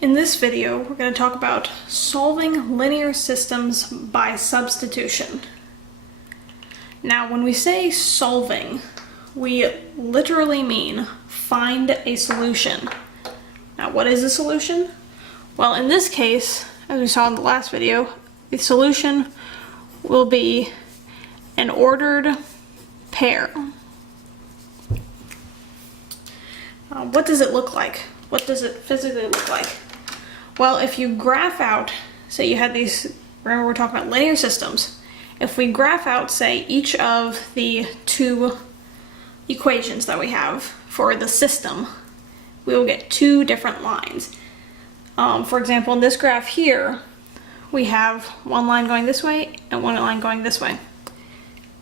In this video, we're going to talk about solving linear systems by substitution. Now, when we say solving, we literally mean find a solution. Now, what is a solution? Well, in this case, as we saw in the last video, the solution will be an ordered pair. What does it look like? What does it physically look like? Well, if you graph out, say you had these, remember we're talking about linear systems. If we graph out, say, each of the two equations that we have for the system, we will get two different lines. For example, in this graph here, we have one line going this way and one line going this way.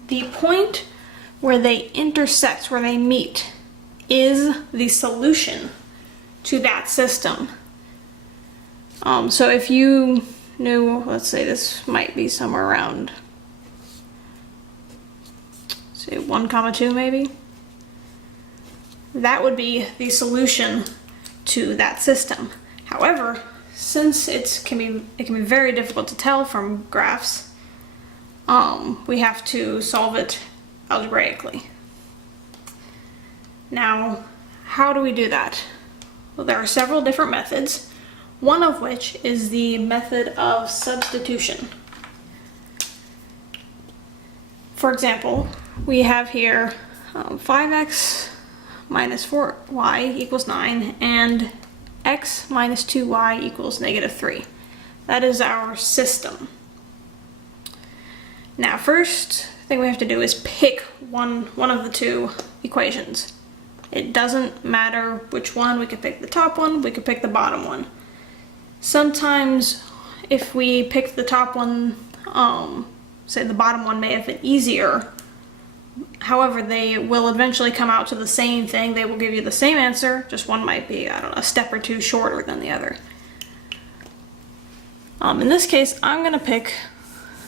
The point where they intersect, where they meet, is the solution to that system. So if you knew, let's say this might be somewhere around, say 1, 2 maybe, that would be the solution to that system. However, since it can be very difficult to tell from graphs, we have to solve it algebraically. Now, how do we do that? Well, there are several different methods, one of which is the method of substitution. For example, we have here 5x minus 4y equals 9 and x minus 2y equals -3. That is our system. Now, first thing we have to do is pick one of the two equations. It doesn't matter which one. We could pick the top one, we could pick the bottom one. Sometimes if we pick the top one, say the bottom one may have been easier. However, they will eventually come out to the same thing. They will give you the same answer, just one might be, I don't know, a step or two shorter than the other. In this case, I'm going to pick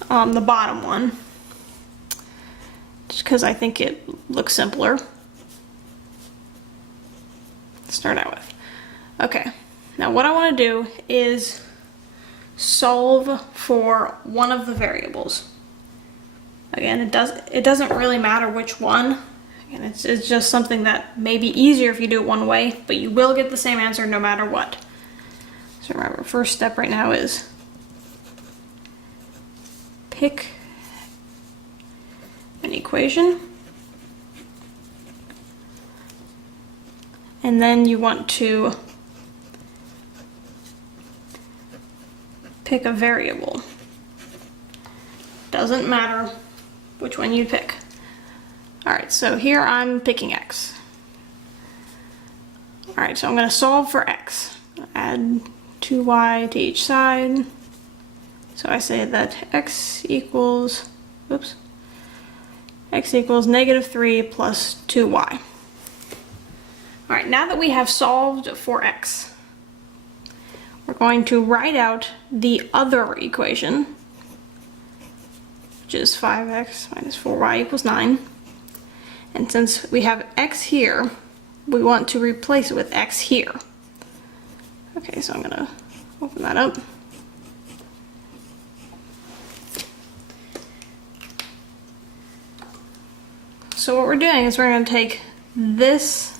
the bottom one, just because I think it looks simpler to start out with. Okay, now what I want to do is solve for one of the variables. Again, it doesn't really matter which one. Again, it's just something that may be easier if you do it one way, but you will get the same answer no matter what. So remember, first step right now is pick an equation, and then you want to pick a variable. Doesn't matter which one you pick. Alright, so here I'm picking x. Alright, so I'm going to solve for x. Add 2y to each side. So I say that x equals -3 plus 2y. Alright, now that we have solved for x, we're going to write out the other equation, which is 5x minus 4y equals 9. And since we have x here, we want to replace it with x here. Okay, so I'm going to open that up. So what we're doing is we're going to take this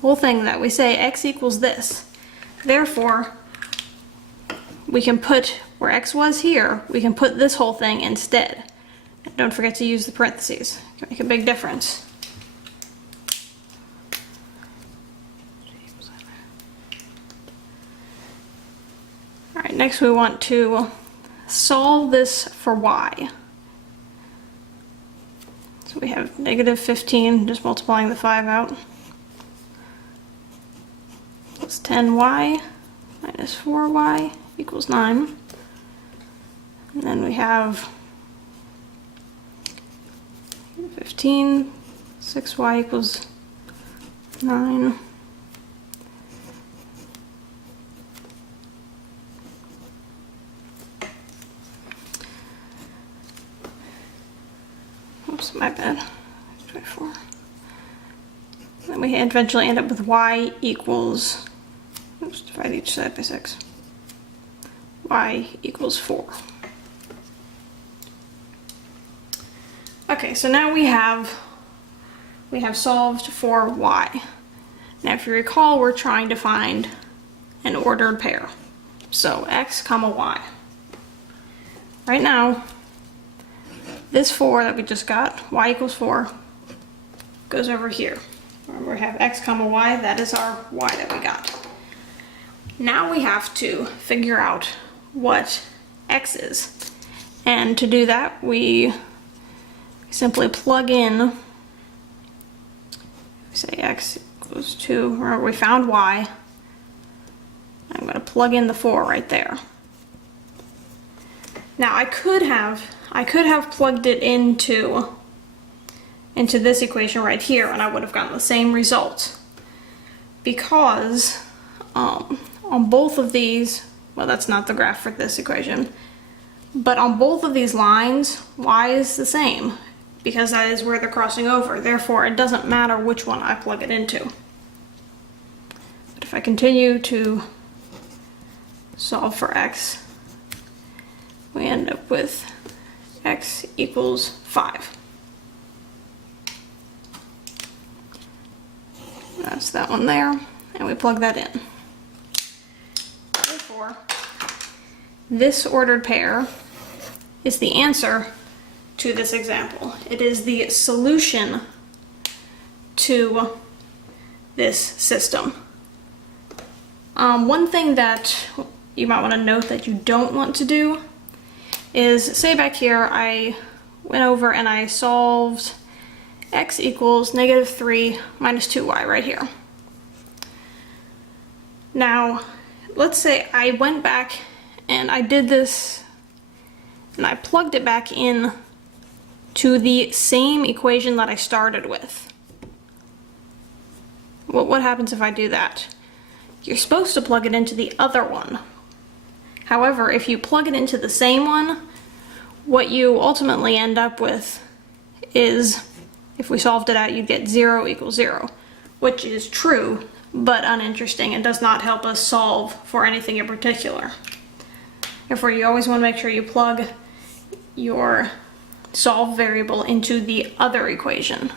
whole thing that we say x equals this. Therefore, we can put where x was here, we can put this whole thing instead. And don't forget to use the parentheses. It can make a big difference. Alright, next we want to solve this for y. So we have -15, just multiplying the 5 out. Plus 10y minus 4y equals 9. And then we have 15, 6y equals 9. Oops, my bad. 24. Then we eventually end up with y equals Let's divide each side by 6. Y equals 4. Okay, so now we have solved for y. Now if you recall, we're trying to find an ordered pair. So x comma y. Right now, this 4 that we just got, y equals 4, goes over here. Remember, we have x comma y, that is our y that we got. Now we have to figure out what x is. And to do that, we simply plug in, say x equals 2, remember we found y. I'm going to plug in the 4 right there. Now I could have plugged it into this equation right here, and I would have gotten the same result. Because on both of these, well, that's not the graph for this equation, but on both of these lines, y is the same, because that is where they're crossing over. Therefore, it doesn't matter which one I plug it into. But if I continue to solve for x, we end up with x equals 5. That's that one there, and we plug that in. Therefore, this ordered pair is the answer to this example. It is the solution to this system. One thing that you might want to note that you don't want to do is, say back here I went over and I solved x equals -3 minus 2y right here. Now, let's say I went back and I did this and I plugged it back in to the same equation that I started with. What happens if I do that? You're supposed to plug it into the other one. However, if you plug it into the same one, what you ultimately end up with is, if we solved it out, you'd get 0 equals 0, which is true, but uninteresting and does not help us solve for anything in particular. Therefore, you always want to make sure you plug your solve variable into the other equation.